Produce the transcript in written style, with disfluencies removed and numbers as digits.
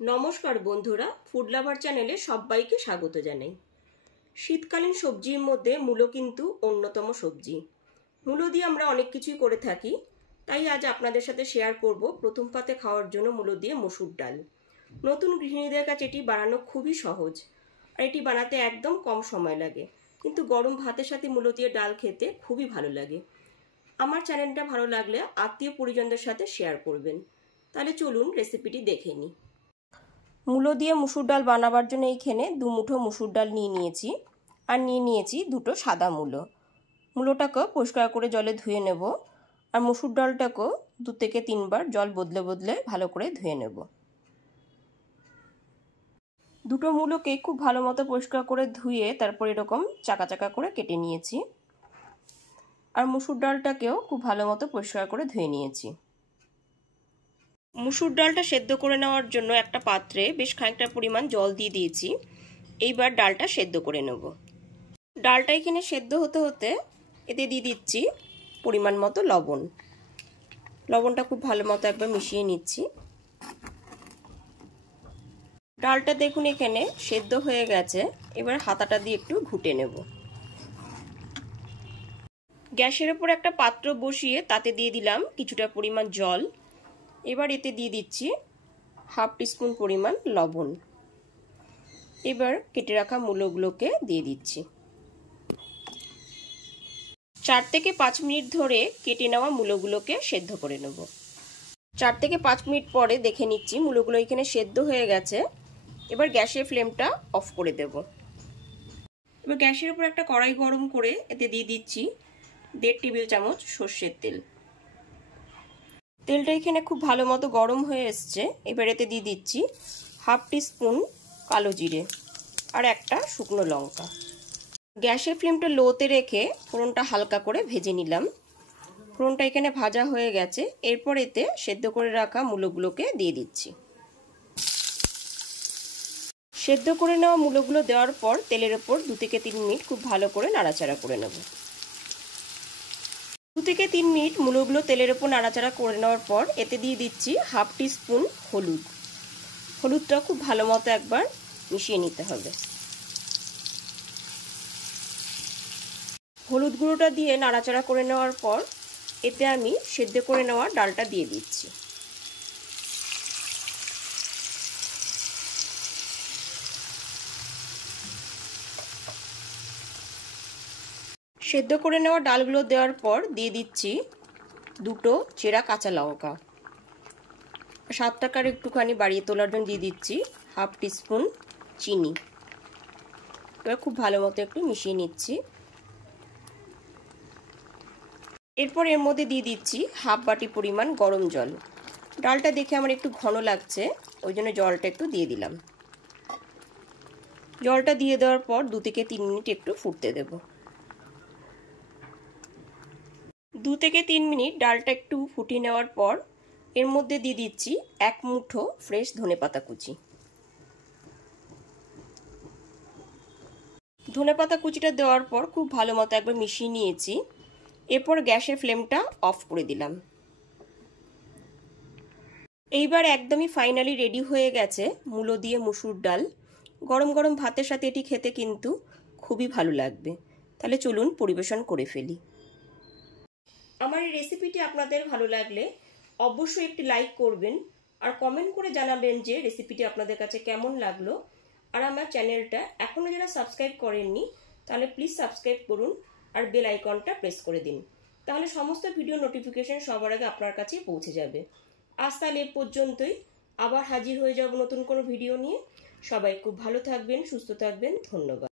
নমস্কার বন্ধুরা, food lover চ্যানেলে সবাইকে স্বাগত জানাই। শীতকালীন সবজির মধ্যে মূলো কিন্তু অন্যতম সবজি। মূলো দিয়ে আমরা অনেক কিছুই করে থাকি, তাই আজ আপনাদের সাথে শেয়ার করব প্রথম পাতে খাওয়ার জন্য মূলো দিয়ে মসুর ডাল। নতুন গৃহিণীদের কাছে এটি বানানো খুবই সহজ, আর এটি বানাতে একদম কম সময় লাগে, কিন্তু গরম ভাতের সাথে মূলো দিয়ে ডাল খেতে খুবই ভালো লাগে। আমার চ্যানেলটা ভালো লাগলে আত্মীয় পরিজনদের সাথে শেয়ার করবেন। তাহলে চলুন রেসিপিটি দেখে নিই। মূলো দিয়ে মুসুর ডাল বানাবার জন্য এইখানে 2 মুঠো মুসুর ডাল নিয়ে নিয়েছি, আর নিয়ে নিয়েছি 2টো সাদা মূলো। মূলোটাকেও পরিষ্কার করে জলে ধুয়ে নেব, আর মুসুর ডালটাকেও 2 থেকে 3 বার জল বদলে বদলে ভালো করে ধুয়ে নেব। দুটো মূলোকে খুব ভালো মতো পরিষ্কার করে ধুয়ে তারপর এরকম চাকা চাকা করে কেটে নিয়েছি, আর মুসুর ডালটাকেও খুব ভালো মতো পরিষ্কার করে ধুয়ে নিয়েছি। মুসুর ডালটা সেদ্ধ করে নেওয়ার জন্য একটা পাত্রে বেশ খানিকটা পরিমাণ জল দিয়ে দিয়েছি। এইবার ডালটা সেদ্ধ করে নেব। ডালটা এখানে সেদ্ধ হতে হতে এতে দিয়ে দিচ্ছি পরিমাণ মতো লবণ। লবণটা খুব ভালো মতো একবার মিশিয়ে নিচ্ছি। ডালটা দেখুন এখানে সেদ্ধ হয়ে গেছে, এবার হাতাটা দিয়ে একটু ঘুটে নেব। গ্যাসের উপর একটা পাত্র বসিয়ে তাতে দিয়ে দিলাম কিছুটা পরিমাণ জল। এবার এতে দিয়ে দিচ্ছি 1/2 টিস্পুন পরিমাণ লবণ। এবার কেটে রাখা মূলোগুলোকে দিয়ে দিচ্ছি। 4 থেকে 5 মিনিট ধরে কেটে নেওয়া মূলোগুলোকে সেদ্ধ করে নেব। 4 থেকে 5 মিনিট পরে দেখে নিচ্ছি মূলোগুলো এখানে সেদ্ধ হয়ে গেছে। এবার গ্যাসের ফ্লেমটা অফ করে দেব। এবার গ্যাসের উপর একটা কড়াই গরম করে এতে দিয়ে দিচ্ছি 1.5 টেবিল চামচ সর্ষের তেল। তেলটা এখানে খুব ভালো মতো গরম হয়ে এসছে। এবার এতে দিয়ে দিচ্ছি 1/2 টিস্পুন কালো জিরে আর একটা শুকনো লঙ্কা। গ্যাসের ফ্লেমটা লোতে রেখে ফোড়নটা হালকা করে ভেজে নিলাম। ফোড়নটা এখানে ভাজা হয়ে গেছে। এরপর এতে সেদ্ধ করে রাখা মূলোগুলোকে দিয়ে দিচ্ছি। সেদ্ধ করে নেওয়া মূলোগুলো দেওয়ার পর তেলের ওপর 2 থেকে 3 মিনিট খুব ভালো করে নাড়াচাড়া করে নেব। 2 থেকে 3 মিনিট মূলোগুলো তেলের ওপর নাড়াচাড়া করে নেওয়ার পর এতে দিয়ে দিচ্ছি 1/2 টিস্পুন হলুদ। হলুদটা খুব ভালো মতো একবার মিশিয়ে নিতে হবে। হলুদ গুঁড়োটা দিয়ে নাড়াচাড়া করে নেওয়ার পর এতে আমি সেদ্ধ করে নেওয়া ডালটা দিয়ে দিচ্ছি। সেদ্ধ করে নেওয়া ডালগুলো দেওয়ার পর দিয়ে দিচ্ছি 2টো চেরা কাঁচা লঙ্কা। স্বাদটাকে একটুখানি বাড়িয়ে তোলার জন্য দিয়ে দিচ্ছি 1/2 টিস্পুন চিনি। এবার খুব ভালো মতো একটু মিশিয়ে নিচ্ছি। এরপর এর মধ্যে দিয়ে দিচ্ছি 1/2 বাটি পরিমাণ গরম জল। ডালটা দেখে আমার একটু ঘন লাগছে, ওই জন্য জলটা একটু দিয়ে দিলাম। জলটা দিয়ে দেওয়ার পর 2 থেকে 3 মিনিট একটু ফুটতে দেব। 2 থেকে 3 মিনিট ডালটা একটু ফুটিয়ে নেওয়ার পর এর মধ্যে দিয়ে দিচ্ছি 1 মুঠো ফ্রেশ ধনেপাতা কুচি। ধনেপাতা কুচিটা দেওয়ার পর খুব ভালো মতো একবার মিশিয়ে নিয়েছি। এরপর গ্যাসের ফ্লেমটা অফ করে দিলাম। এইবার একদমই ফাইনালি রেডি হয়ে গেছে মূলো দিয়ে মসুর ডাল। গরম গরম ভাতের সাথে এটি খেতে কিন্তু খুবই ভালো লাগবে। তাহলে চলুন পরিবেশন করে ফেলি। আমার এই রেসিপিটি আপনাদের ভালো লাগলে অবশ্যই একটি লাইক করবেন, আর কমেন্ট করে জানাবেন যে রেসিপিটি আপনাদের কাছে কেমন লাগলো। আর আমার চ্যানেলটা এখনো যারা সাবস্ক্রাইব করেননি তাহলে প্লিজ সাবস্ক্রাইব করুন, আর বেল আইকনটা প্রেস করে দিন। তাহলে সমস্ত ভিডিও নোটিফিকেশন সবার আগে আপনার কাছে পৌঁছে যাবে। আজ তাহলে এ পর্যন্তই, আবার হাজির হয়ে যাব নতুন কোনো ভিডিও নিয়ে। সবাই খুব ভালো থাকবেন, সুস্থ থাকবেন। ধন্যবাদ।